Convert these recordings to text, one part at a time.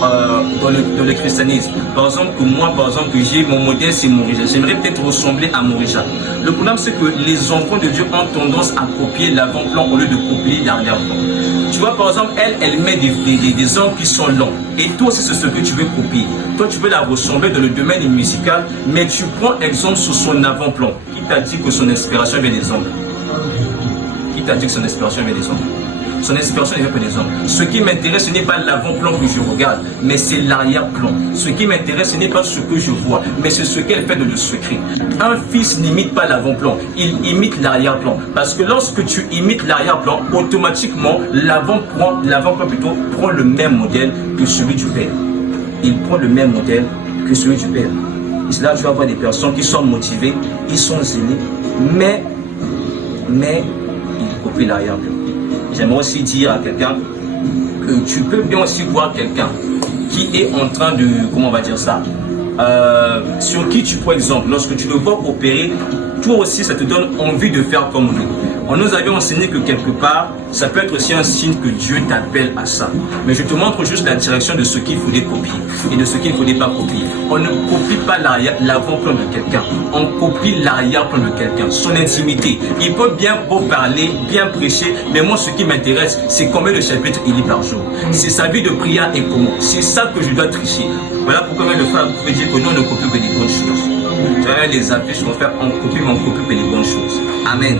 dans le christianisme. Par exemple, que moi, que j'ai mon modèle, c'est Morisha. J'aimerais peut-être ressembler à Morisha. Le problème, c'est que les enfants de Dieu ont tendance à copier l'avant-plan au lieu de copier l'arrière-plan. Tu vois, par exemple, elle met des hommes qui sont longs. Et toi aussi, c'est ce que tu veux copier. Toi, tu veux la ressembler dans le domaine musical, mais tu prends exemple sur son avant-plan. Qui t'a dit que son inspiration vient des hommes? Qui t'a dit que son inspiration vient des hommes? Son inspiration vient des hommes. Ce qui m'intéresse, ce n'est pas l'avant-plan que je regarde, mais c'est l'arrière-plan. Ce qui m'intéresse, ce n'est pas ce que je vois, mais c'est ce qu'elle fait dans le secret. Un fils n'imite pas l'avant-plan, il imite l'arrière-plan. Parce que lorsque tu imites l'arrière-plan, automatiquement, l'avant-plan plutôt prend le même modèle que celui du père. Il prend le même modèle que celui du père. Et c'est là que tu vas voir des personnes qui sont motivées, ils sont zélés, mais ils copient l'arrière-plan. J'aimerais aussi dire à quelqu'un que tu peux bien aussi voir quelqu'un qui est en train de, comment on va dire ça, sur qui tu prends exemple. Lorsque tu le vois opérer, toi aussi ça te donne envie de faire comme lui. On nous avait enseigné que quelque part, ça peut être aussi un signe que Dieu t'appelle à ça. Mais je te montre juste la direction de ce qu'il faudrait copier et de ce qu'il ne faudrait pas copier. On ne copie pas l'avant-plan de quelqu'un, on copie l'arrière-plan de quelqu'un, son intimité. Il peut bien beau parler, bien prêcher, mais moi ce qui m'intéresse, c'est combien de chapitres il lit par jour. C'est sa vie de prière et comment. C'est ça que je dois tricher. Voilà pourquoi le frère pouvait dire que nous on ne copie que des bonnes choses. Tu vois, les affiches qu'on fait, on copie, mais on copie que des bonnes choses. Amen.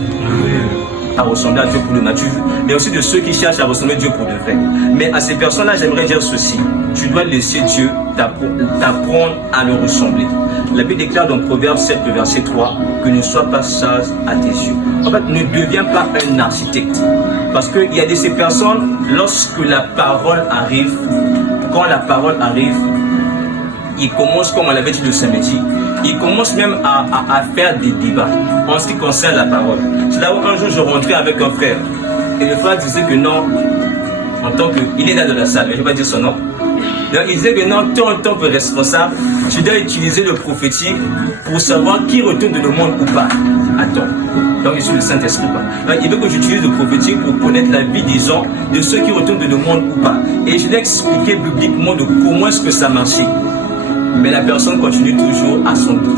À ressembler à Dieu pour le nature, mais aussi de ceux qui cherchent à ressembler à Dieu pour de vrai. Mais à ces personnes-là, j'aimerais dire ceci. Tu dois laisser Dieu t'apprendre à le ressembler. La Bible déclare dans Proverbe 7, verset 3, que ne sois pas sage à tes yeux. En fait, ne deviens pas un architecte. Parce qu'il y a de ces personnes, lorsque la parole arrive, quand la parole arrive, ils commencent, comme on l'avait dit le samedi, ils commencent même à faire des débats en ce qui concerne la parole. C'est là où un jour je rentrais avec un frère et le frère disait que non, en tant que, il est là dans la salle, mais je ne vais pas dire son nom. Donc il disait que non, toi en tant que responsable, tu dois utiliser le prophétique pour savoir qui retourne dans le monde ou pas. Attends, donc je suis le Saint-Esprit. Donc il veut que j'utilise le prophétique pour connaître la vie des gens, de ceux qui retournent dans le monde ou pas. Et je l'ai expliqué bibliquement de comment est-ce que ça marchait. Mais la personne continue toujours à son doute.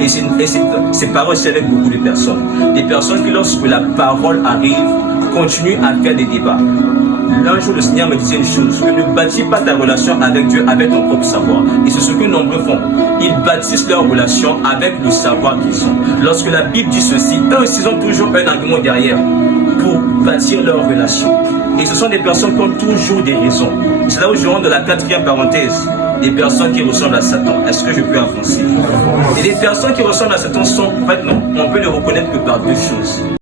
Et c'est pareil aussi avec beaucoup de personnes. Des personnes qui, lorsque la parole arrive, continuent à faire des débats. Un jour, le Seigneur me disait une chose, que ne bâtis pas ta relation avec Dieu avec ton propre savoir. Et c'est ce que nombreux font. Ils bâtissent leur relation avec le savoir qu'ils ont. Lorsque la Bible dit ceci, eux aussi ils ont toujours un argument derrière pour bâtir leur relation. Et ce sont des personnes qui ont toujours des raisons. C'est là où je rentre de la 4e parenthèse. Des personnes qui ressemblent à Satan. Est-ce que je peux avancer? Et les personnes qui ressemblent à Satan sont, en fait non, on peut les reconnaître que par deux choses.